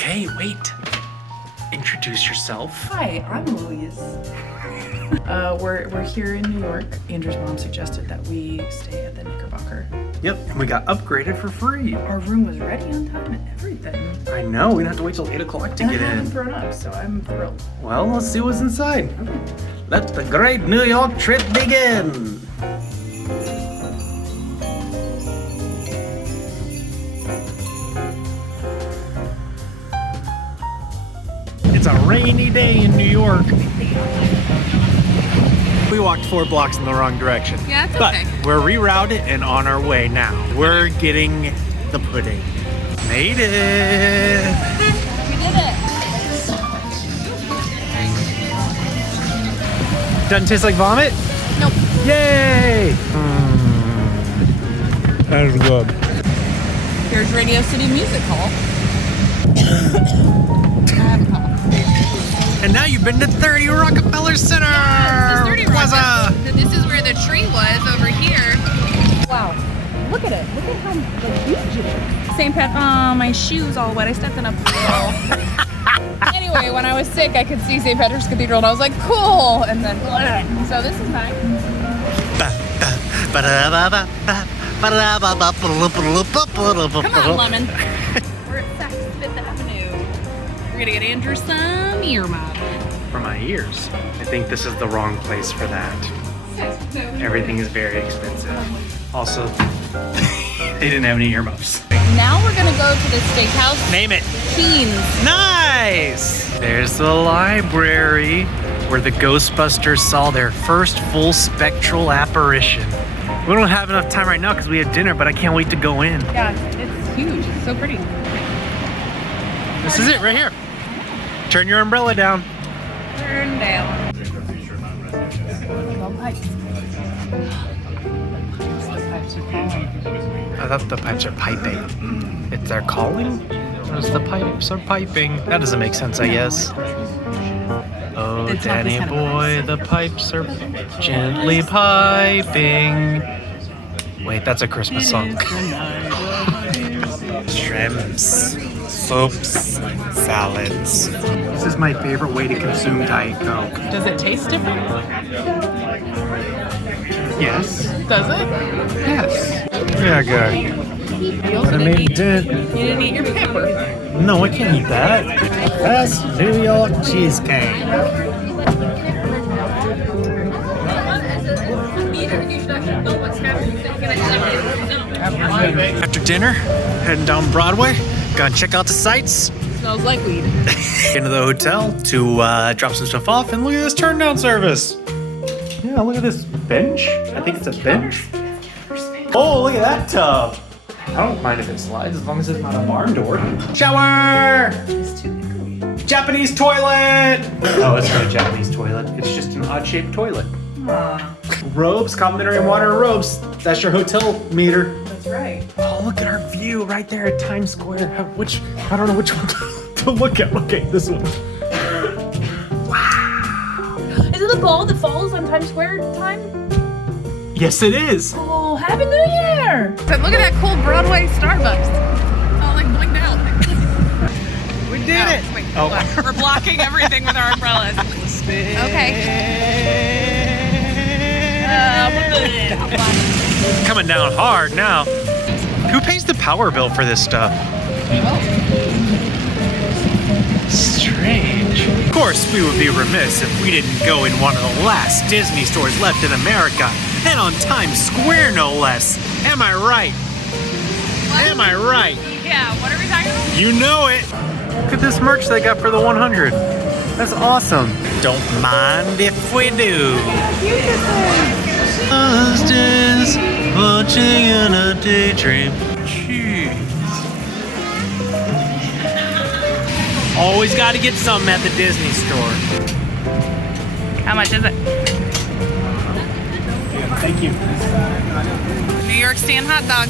Okay, wait. Introduce yourself. Hi, I'm Louise. We're here in New York. Andrew's mom suggested that we stay at the Knickerbocker. Yep, and we got upgraded for free. Our room was ready on time and everything. I know, we didn't have to wait till 8 o'clock to And get I haven't in. thrown up, so I'm thrilled. Well, let's see what's inside. Let the great New York trip begin. It's a rainy day in New York. We walked 4 blocks in the wrong direction. Yeah, it's but okay. We're rerouted and on our way now. We're getting the pudding. Made it. We did it. Doesn't taste like vomit? Nope. Yay! That is good. Here's Radio City Music Hall. I have a cough. And now you've been to 30 Rockefeller Center! Yes, this is 30 What's up? This is where the tree was over here. Wow. Look at it. Look at how huge it is. St. Pat, my shoes all wet. I stepped in a pool. Anyway, when I was sick, I could see St. Patrick's Cathedral and I was like, cool. And then, so this is nice. Come on, Lemon. We're at Saks Fifth Avenue. We're gonna get Andrew some ear mob. For my ears. I think this is the wrong place for that. Everything is very expensive. Also, they didn't have any earmuffs. Now we're gonna go to the Steakhouse. Name it. Teens. Nice! There's the library where the Ghostbusters saw their first full spectral apparition. We don't have enough time right now because we had dinner, but I can't wait to go in. Yeah, it's huge. It's so pretty. This is it right here. Turn your umbrella down. Turn down. I thought the pipes are piping. It's their calling? Or is the pipes are piping? That doesn't make sense, I guess. Oh, It's not Danny this kind of boy, the pipes are gently piping. Wait, that's a Christmas song. Shrimps, soups, salads. This is my favorite way to consume Diet Coke. Does it taste different? Yes. Does it? Yes. Yeah, good. You also But I made it. you didn't eat your pepper. No, I can't eat that. That's New York cheesecake. After dinner, heading down Broadway, gonna check out the sights. Smells like weed. Into the hotel to drop some stuff off, and look at this turn down service. Yeah, look at this bench. I think it's a bench. Oh, look at that tub. I don't mind if it slides as long as it's not a barn door. Shower! Japanese toilet! Oh, it's not a Japanese toilet. It's just an odd-shaped toilet. Robes, complimentary water robes. That's your hotel meter. That's right. Oh, look at our view right there at Times Square. I don't know which one to look at. Okay, this one. Is it the ball that falls on Times Square time? Yes, it is. Oh, Happy New Year! Look at that cool Broadway Starbucks. It's all like blinged out. We did it. Wait, Oh. hold on. We're blocking everything with our umbrellas. Okay. Coming down hard now. Who pays the power bill for this stuff? Strange. Of course, we would be remiss if we didn't go in one of the last Disney stores left in America, and on Times Square, no less. Am I right? What? Am I right? Yeah, what are we talking about? You know it. Look at this merch they got for the 100. That's awesome. Don't mind if we do. Just watching in a daydream. Jeez. Always got to get something at the Disney store. How much is it? Thank you. New York stand hot dog.